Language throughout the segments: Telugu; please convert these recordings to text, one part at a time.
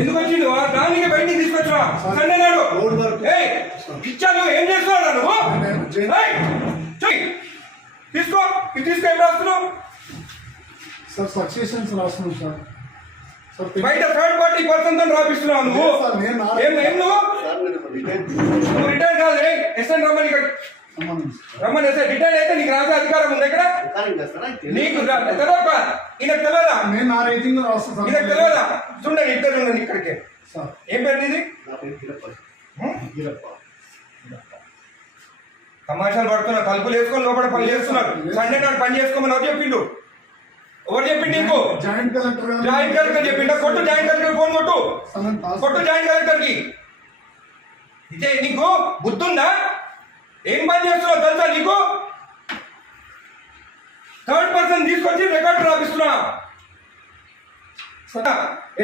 ఎందుకు వచ్చిండు దానికి బయటికి తీసుకొచ్చా సండే నాడు ఇచ్చాను. ఏం చేస్తున్నాడు నువ్వు? తీసుకో ఇది తీసుకో. ఏం రాస్తున్నావు సార్? సక్సెషన్స్ రాస్తున్నాం సార్. బయట థర్డ్ పార్టీ పర్సన్ తో రాపిస్తున్నావు నువ్వు. నువ్వు రిటైర్ కాదు. ఎస్ఎన్ రమ్మని ఇక్కడ రమ్మని ఎస్ఐ రిటైర్ అయితే నీకు రాసే అధికారం ఉంది ఇక్కడ. నీకు తెలియదా? ఈయనకు తెలియదా? ఈయనకు తెలియదా? చూడండి ఇద్దరు ఉండండి ఇక్కడికి. ఏం పేరు ఇది? తమాషాలు పడుతున్నా. తలుపులు వేసుకొని లోపల పని చేస్తున్నారు. సండే నాడు పని చేసుకోమని ఎవరు చెప్పిండు? ఎవరు చెప్పిండు నీకు? జాయింట్ కలెక్టర్ చెప్పిండ? కొట్టు జాయింట్ కలెక్టర్ ఫోన్ కొట్టు. కొట్టు జాయింట్ కలెక్టర్ కి. ఇదే నీకు బుద్ధుందా? ఏం పని చేస్తున్నావు తెలుసా నీకు? థర్డ్ పర్సన్ తీసుకొచ్చి రికార్డు రాపిస్తున్నా.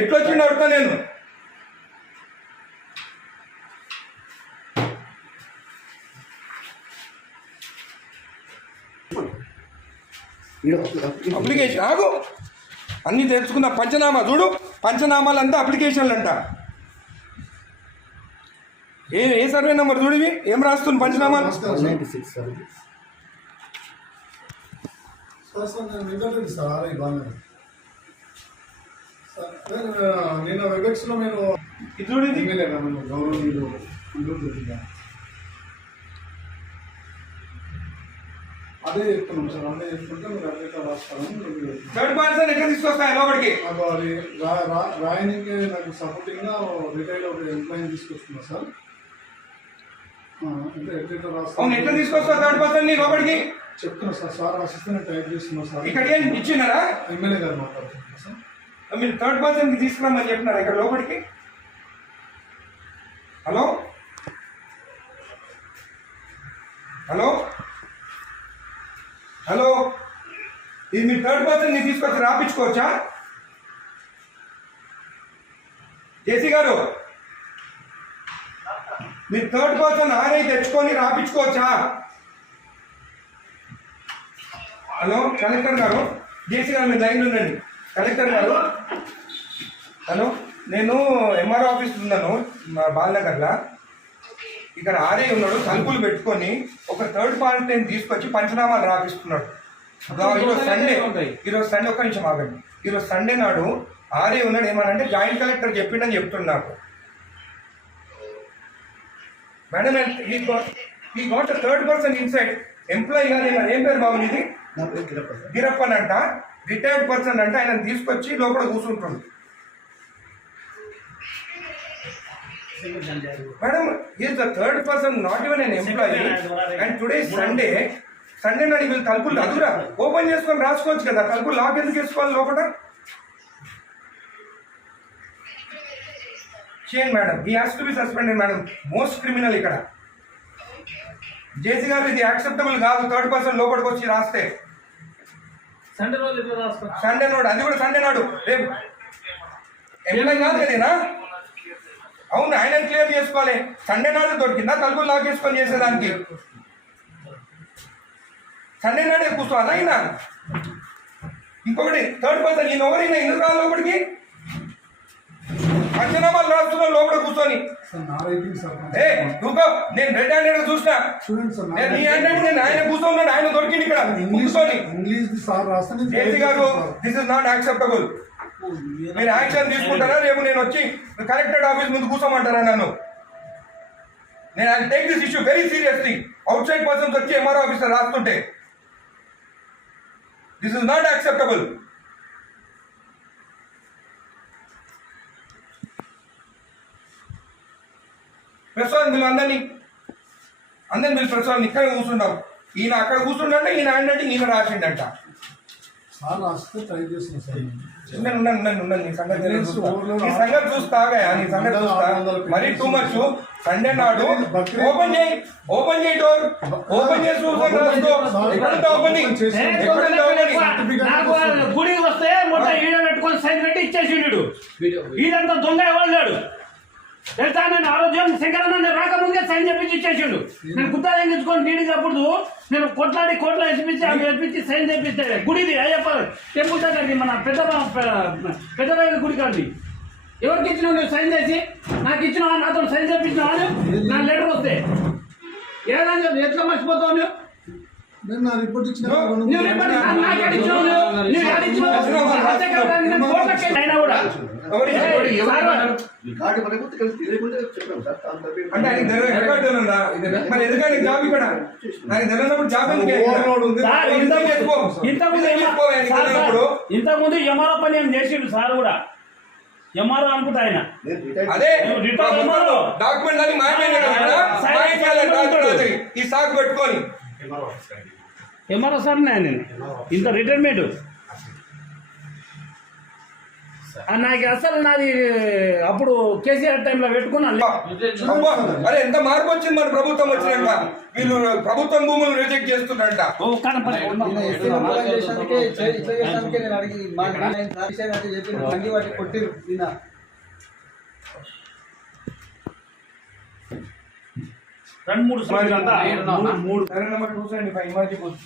ఎట్లొచ్చిండు అడుగుతా నేను. అప్లికేషన్ ఆగు అన్నీ తెలుసుకున్న. పంచనామా చూడు. పంచనామాలు అంతా అప్లికేషన్లు అంట. ఏ సర్వే నెంబర్ చూడివి? ఏం రాస్తుంది పంచనామాలు? నేను వెబెక్స్ లో నేను ఇది చూడండి. గౌరవనీయులు అదే చెప్తున్నాం సార్. అదే చెప్తుంటే మీరు అట్లా రాస్తాను. థర్డ్ పర్సన్ ఎక్కడ తీసుకొస్తాయి లోపలికి? రాయనికి నాకు సపోర్టింగ్ గా రిటైల్ ఒక ఎంప్లాయీ తీసుకొస్తున్నా సార్. అంటే ఎట్లా రాస్తాను? ఎట్లా తీసుకొస్తావు థర్డ్ పర్సన్ లోపలికి? చెప్తున్నా సార్. సార్ రాసిస్తే నేను టైప్ చేస్తున్నా సార్. ఇక్కడ ఏం ఇచ్చినారా? ఎమ్మెల్యే గారు మాట్లాడుతున్నా సార్. మీరు థర్డ్ పర్సన్ కి తీసుకురామని చెప్పినారా ఇక్కడ లోపలికి? హలో హలో హలో ఇది మీరు థర్డ్ పర్సన్ ని తీసుకొచ్చి రాపించుకోవచ్చా? జేసీ గారు మీరు థర్డ్ పర్సన్ ఆర్ఐ తెచ్చుకొని రాపించుకోవచ్చా? హలో కలెక్టర్ గారు, జేసీ గారు మీరు లైన్లో ఉండండి. కలెక్టర్ గారు హలో, నేను ఎంఆర్ఓ ఆఫీస్ ఉన్నాను మా బాలనగర్లో. ఇక్కడ ఆర్ఐ ఉన్నాడు. తలుపులు పెట్టుకొని ఒక థర్డ్ పార్టీని తీసుకొచ్చి పంచనామాలు రాపిస్తున్నాడు. ఈరోజు సండే ఒక్క నిమిషం ఆగండి. ఈరోజు సండే నాడు ఆర్ఐ ఉన్నాడు. ఏమనంటే జాయింట్ కలెక్టర్ చెప్పిండని చెప్తున్నాడు నాకు. మేడం ఈ got third person inside employee గారు. ఏం పేరు బాబు ఇది? గిరప్పన్ అంట. రిటైర్డ్ పర్సన్ అంటే ఆయన తీసుకొచ్చి లోపల కూర్చుంటుంది. Madam is the third person, not even n employee. And today Sunday నాడు వీళ్ళు తలుపులు అదురా ఓపెన్ చేసుకొని రాసుకోవచ్చు కదా. తలుపులు లాక్ ఎందుకు వేసుకోవాలి లోపల? చేయండి madam. He has to be suspended madam. Most criminal ఇక్కడ. జేసీ గారు ఇది యాక్సెప్టబుల్ కాదు. థర్డ్ పర్సన్ లోపలికి వచ్చి రాస్తే సండే నాడు, అది కూడా సండే నాడు. రేపు ఎంప్లాయీ కాదు కదేనా? అవును, ఆయన క్లియర్ చేసుకోవాలి. సండే నాడు దొరికిందా తలుపులు లాక్ చేసుకొని చేసేదానికి? సండే నాడే కూర్చోవాలా ఆయన? ఇంకొకటి థర్డ్ పర్సన్ ఈయన ఎవరైనా ఎందుకు రాదు లోపలికి? పంచనామాలు రాస్తున్నావు లోపల కూర్చొని. నేను రెడ్ హ్యాండెడ్ చూసిన. నేను నీ హ్యాండెడ్ నేను ఆయన కూర్చోన్నాడు. ఆయన దొరికింది ఇక్కడ కూర్చొని. జేసీ గారు దిస్ ఇస్ నాట్ యాక్సెప్టబుల్. మీరు యాక్షన్ తీసుకుంటారా? రేపు నేను వచ్చి కలెక్టరేట్ ఆఫీస్ ముందు కూర్చోమంటారా నన్ను? నేను I take this issue very seriously. Outside persons వచ్చి ఎంఆర్ఓ ఆఫీసర్ రాస్తుంటే this is not acceptable. Prasad మీరు అందరినీ మీరు ప్రసాద్ ఇక్కడ కూర్చున్నాం. ఈయన అక్కడ కూర్చుండంటే ఈయన అంటే ఈయన రాసిండంట. నీ సంగతి చూస్తాగా. నీ సంగతి చూస్తా. మరీ టూ మచ్. సండే నాడు ఓపెన్ చేయి డోర్. ఓపెన్ చేసి గుడికి వస్తే మొత్తం ఈడ పెట్టుకొని సైన్ పెట్టి ఇచ్చేసిండు. ఇదంతా దొంగ ఎవరు లేడు. తెలుసా నేను ఆరోగ్యం శంకరన్న రాకముందుగా సైన్ చెప్పించి ఇచ్చేసాడు. నేను గుత్తా తెంగించుకొని డీడీ అప్పుడు నేను కోట్ల వేసిపించి అవి వేపించి సైన్ చేపిస్తే గుడిది అయ్యప్ప టెంపుల్ దగ్గరది మన పెద్దరాయల గుడి కాదు. ఎవరికి ఇచ్చినావు నువ్వు సైన్ చేసి? నాకు ఇచ్చినావా? నాతో సైన్ చేపించినావా? నా లెటర్ వస్తే ఏదని చెప్పి ఎట్లా మర్చిపోతావు నువ్వు? నేను నా రిపోర్ట్ ఇచ్చిన నువ్వు రిపోర్ట్ నాకు ఎడిచ్చినావు? నువ్వు ఎడిచ్చినావు? అయినా కూడా అంటే ఆయనకి రికార్డు ఉందా? మరి ఎందుకంటే జాబ్ ఇక్కడ నాకు తెలియనప్పుడు జాబ్ ఇంతకుముందు ఎంఆర్ఓ పని ఏం చేసిండు సార్ కూడా. ఎంఆర్ఓ అనుకుంటా ఆయన. అదే డాక్యుమెంట్ అని మాయమైంది ఈ సాగు పెట్టుకొని ఎంఆర్ఓ సార్ నేను ఇంత రిటైర్మెంట్ నాకు అసలు నాది అప్పుడు కేసీఆర్ టైంలో పెట్టుకున్నాను. అరే ఎంత మార్పు వచ్చింది మన ప్రభుత్వం వచ్చినాక. వీళ్ళు ప్రభుత్వం భూములు రిజెక్ట్ చేస్తున్నారంట. రెండు మూడు నెంబర్ 275